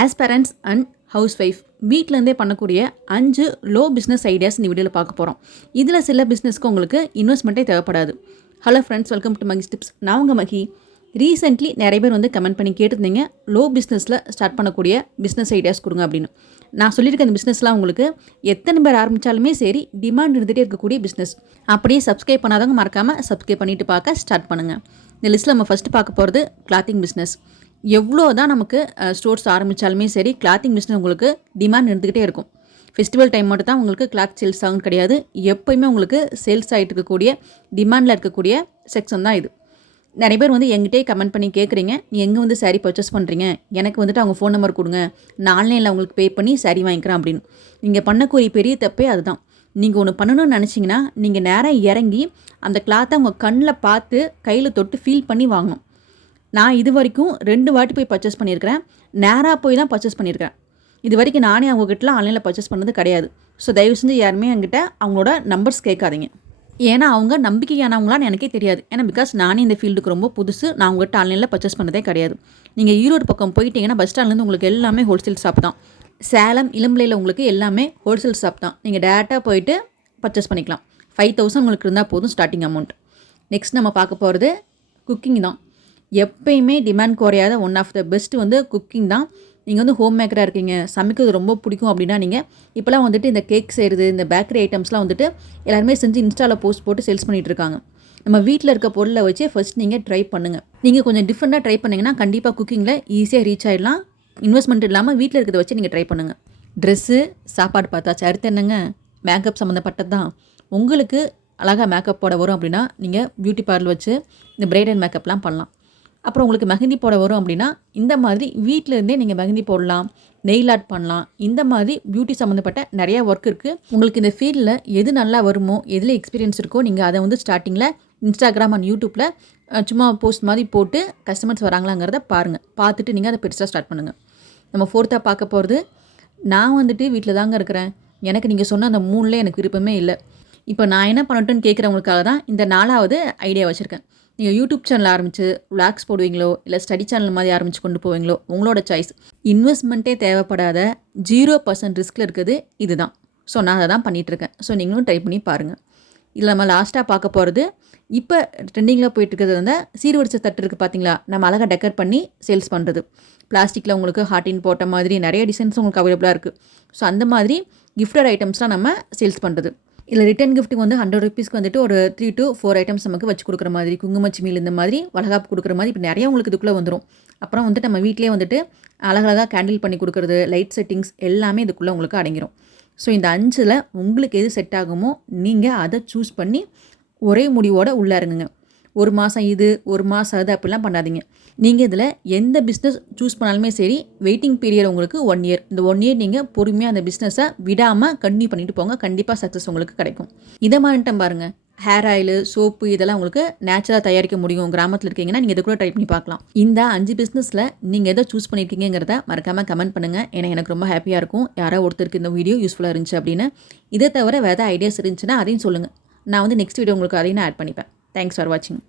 As parents and house wife வீட்டிலேருந்தே பண்ணக்கூடிய 5 low business ideas இந்த வீடியோவில் பார்க்க போகிறோம். இதில் சில பிஸ்னஸ்க்கு உங்களுக்கு இன்வெஸ்ட்மெண்ட்டே தேவைப்படாது. ஹலோ ஃப்ரெண்ட்ஸ், வெல்கம் டு மகிஸ் டிப்ஸ். நான் உங்கள் மகி. ரீசெண்ட்லி நிறைய பேர் வந்து கமெண்ட் பண்ணி கேட்டிருந்தீங்க, லோ பிஸ்னஸில் ஸ்டார்ட் பண்ணக்கூடிய பிஸ்னஸ் ஐடியாஸ் கொடுங்க அப்படின்னு. நான் சொல்லியிருக்க அந்த பிஸ்னஸ்லாம் உங்களுக்கு எத்தனை பேர் ஆரம்பித்தாலுமே சரி டிமாண்ட் இருந்துகிட்டே இருக்கக்கூடிய பிஸ்னஸ். அப்படியே சப்ஸ்கிரைப் பண்ணாதவங்க மறக்காமல் சப்ஸ்கிரைப் பண்ணிவிட்டு பார்க்க ஸ்டார்ட் பண்ணுங்கள். இந்த லிஸ்ட்டில் நம்ம ஃபஸ்ட்டு பார்க்க போகிறது கிளாத்திங் பிஸ்னஸ். எவ்வளோ தான் நமக்கு ஸ்டோர்ஸ் ஆரம்பித்தாலுமே சரி கிளாத்திங் பிஸ்னஸ் உங்களுக்கு டிமாண்ட் இருந்துக்கிட்டே இருக்கும். ஃபெஸ்டிவல் டைம் மட்டும் தான் உங்களுக்கு கிளாத் சேல்ஸ் ஆகும் கிடையாது. எப்போயுமே உங்களுக்கு சேல்ஸ் ஆகிட்டு இருக்கக்கூடிய டிமாண்டில் இருக்கக்கூடிய செக்ஷன் தான் இது. நிறைய பேர் வந்து எங்கிட்டே கமெண்ட் பண்ணி கேட்குறீங்க, நீ எங்கே வந்து சாரீ பர்ச்சேஸ் பண்ணுறீங்க, எனக்கு வந்துட்டு அவங்க ஃபோன் நம்பர் கொடுங்க, நான் ஆன்லைனில் அவங்களுக்கு பே பண்ணி சாரீ வாங்கிக்கிறேன் அப்படின்னு. நீங்கள் பண்ணக்கூடிய பெரிய தப்பே அதுதான். நீங்கள் ஒன்று பண்ணணும்னு நினச்சிங்கன்னா நீங்கள் நேராக இறங்கி அந்த கிளாத்தை உங்கள் கண்ணில் பார்த்து கையில் தொட்டு ஃபீல் பண்ணி வாங்கணும். நான் இது வரைக்கும் 2 வாட்டி போய் பர்ச்சேஸ் பண்ணியிருக்கிறேன். நேராக போய் தான் பர்ச்சேஸ் பண்ணியிருக்கிறேன். இது வரைக்கும் நானே அவங்ககிட்டலாம் ஆன்லைனில் பர்ச்சேஸ் பண்ணது கிடையாது. ஸோ தயவு செஞ்சு யாருமே என்கிட்ட அவங்களோட நம்பர்ஸ் கேட்காதீங்க. ஏன்னா அவங்க நம்பிக்கையானவங்களான்னு எனக்கே தெரியாது. ஏன்னா பிகாஸ் நானே இந்த ஃபீல்டுக்கு ரொம்ப புதுசு. நான் உங்கள்கிட்ட ஆன்லைனில் பர்ச்சேஸ் பண்ணதே கிடையாது. நீங்கள் ஈரோடு பக்கம் போயிட்டீங்கன்னா பஸ் ஸ்டாண்ட்லேருந்து உங்களுக்கு எல்லாமே ஹோல்சேல் ஷாப் தான். சேலம் இளம்பிள்ளையில் உங்களுக்கு எல்லாமே ஹோல்சேல் ஷாப் தான். நீங்கள் டேரெக்டாக போயிட்டு பர்ச்சேஸ் பண்ணிக்கலாம். 5000 உங்களுக்கு இருந்தால் போதும் ஸ்டார்டிங் அமௌண்ட். நெக்ஸ்ட் நம்ம பார்க்க போகிறது குக்கிங் தான். எப்பயுமே டிமாண்ட் குறையாத ஒன் ஆஃப் த பெஸ்ட் வந்து குக்கிங் தான். நீங்கள் வந்து ஹோம் மேக்கராக இருக்கீங்க, சமைக்கிறது ரொம்ப பிடிக்கும் அப்படின்னா நீங்கள் இப்போலாம் வந்துட்டு இந்த கேக் செய்கிறது, இந்த பேக்கரி ஐட்டம்ஸ்லாம் வந்துட்டு எல்லாருமே செஞ்சு இன்ஸ்டாவில் போஸ்ட் போட்டு சேல்ஸ் பண்ணிகிட்டு இருக்காங்க. நம்ம வீட்டில் இருக்க பொருளை வச்சு ஃபர்ஸ்ட் நீங்கள் ட்ரை பண்ணுங்கள். நீங்கள் கொஞ்சம் டிஃப்ரெண்ட்டாக ட்ரை பண்ணிங்கன்னா கண்டிப்பாக குக்கிங்கில் ஈஸியாக ரீச் ஆகிடலாம். இன்வெஸ்ட்மெண்ட் இல்லாமல் வீட்டில் இருக்கிறத வச்சு நீங்கள் ட்ரை பண்ணுங்கள். ட்ரெஸ்ஸு சாப்பாடு பார்த்தாச்சு, அடுத்து என்னங்க மேக்கப் சம்மந்தப்பட்டது தான். உங்களுக்கு அழகாக மேக்கப் போட வரும் அப்படின்னா நீங்கள் பியூட்டி பார்லர் வச்சு இந்த பிரைடல் மேக்கப்லாம் பண்ணலாம். அப்புறம் உங்களுக்கு மெஹந்தி போட வரும் அப்படின்னா இந்த மாதிரி வீட்டிலேருந்தே நீங்கள் மெஹந்தி போடலாம், நெயில் ஆர்ட் பண்ணலாம். இந்த மாதிரி பியூட்டி சம்மந்தப்பட்ட நிறையா ஒர்க் இருக்குது. உங்களுக்கு இந்த ஃபீல்டில் எது நல்லா வருமோ, எதில் எக்ஸ்பீரியன்ஸ் இருக்கோ நீங்கள் அதை வந்து ஸ்டார்டிங்கில் இன்ஸ்டாகிராம் அண்ட் யூடியூப்பில் சும்மா போஸ்ட் மாதிரி போட்டு கஸ்டமர்ஸ் வராங்களாங்கிறத பாருங்கள். பார்த்துட்டு நீங்கள் அதை பெருசாக ஸ்டார்ட் பண்ணுங்கள். நம்ம 4th பார்க்க போகிறது, நான் வந்துட்டு வீட்டில் தாங்க இருக்கிறேன், எனக்கு நீங்கள் சொன்ன அந்த 3ல் எனக்கு விருப்பமே இல்லை. இப்போ நான் என்ன பண்ணட்டும்னு கேட்குறவங்களுக்காக தான் இந்த 4வது ஐடியா வச்சுருக்கேன். நீங்கள் யூடியூப் சேனல் ஆரம்பித்து விளாக்ஸ் போடுவீங்களோ இல்லை ஸ்டடி சேனல் மாதிரி ஆரம்பித்து கொண்டு போவீங்களோ உங்களோட சாய்ஸ். இன்வெஸ்ட்மெண்ட்டே தேவைப்படாத 0% ரிஸ்கில் இருக்குது இது தான். ஸோ நான் அதை தான் பண்ணிகிட்ருக்கேன். ஸோ நீங்களும் ட்ரை பண்ணி பாருங்கள். இதில் நம்ம லாஸ்ட்டாக பார்க்க போகிறது, இப்போ ட்ரெண்டிங்கில் போயிட்டுருக்கிறது வந்து சீர்வரிசை தட்டு இருக்குது பார்த்தீங்களா, நம்ம அழகாக டெக்கர் பண்ணி சேல்ஸ் பண்ணுறது. பிளாஸ்டிக்கில் உங்களுக்கு ஹார்டின் போட்ட மாதிரி நிறைய டிசைன்ஸ் உங்களுக்கு அவைலபிளாக இருக்குது. ஸோ அந்த மாதிரி கிஃப்டட் ஐட்டம்ஸ்லாம் நம்ம சேல்ஸ் பண்ணுறது. இல்லை ரிட்டன் கிஃப்ட்டுக்கு வந்து 100 ருபீஸ்க்கு வந்துட்டு ஒரு 3 to 4 ஐட்டம்ஸ் நமக்கு வச்சு கொடுக்குற மாதிரி, குங்குமச்சிமில் இந்த மாதிரி வளகாப்பு கொடுக்குற மாதிரி இப்போ நிறைய உங்களுக்கு இதுக்குள்ளே வந்துடும். அப்புறம் வந்துட்டு நம்ம வீட்டிலே வந்துட்டு அழகழகாக கேண்டில் பண்ணி கொடுக்குறது, லைட் செட்டிங்ஸ் எல்லாமே இதுக்குள்ளே உங்களுக்கு அடங்கிடும். ஸோ இந்த 5ல் உங்களுக்கு எது செட் ஆகுமோ நீங்கள் அதை சூஸ் பண்ணி ஒரே முடிவோடு உள்ளே இறங்குங்க. 1 மாதம் இது 1 மாதம் அது அப்படிலாம் பண்ணாதீங்க. நீங்கள் இதில் எந்த பிஸ்னஸ் சூஸ் பண்ணாலுமே சரி வெயிட்டிங் பீரியட் உங்களுக்கு 1 இயர். இந்த 1 இயர் நீங்கள் பொறுமையாக அந்த பிஸ்னஸை விடாமல் கண்டினியூ பண்ணிட்டு போங்க. கண்டிப்பாக சக்ஸஸ் உங்களுக்கு கிடைக்கும். இதை மாதிரிட்டம் பாருங்கள், ஹேர் ஆயிலு, சோப்பு இதெல்லாம் உங்களுக்கு நேச்சுரலாக தயாரிக்க முடியும். கிராமத்தில் இருக்கீங்கன்னா நீங்கள் இதை கூட ட்ரை பண்ணி பார்க்கலாம். இந்த 5 பிஸ்னஸில் நீங்கள் எதை சூஸ் பண்ணியிருக்கீங்கிறத மறக்காமல் கமெண்ட் பண்ணுங்கள். ஏன்னா எனக்கு ரொம்ப ஹாப்பியாக இருக்கும் யாரோ ஒருத்தருக்கு இந்த வீடியோ யூஸ்ஃபுல்லாக இருந்துச்சு அப்படின்னு. இதை தவிர வேறு ஐடியாஸ் இருந்துச்சுன்னா அதையும் சொல்லுங்கள். நான் வந்து நெக்ஸ்ட் வீடியோ உங்களுக்கு அதையும் நான் ஆட் பண்ணிப்பேன். தேங்க்ஸ் ஃபார் வாட்சிங்.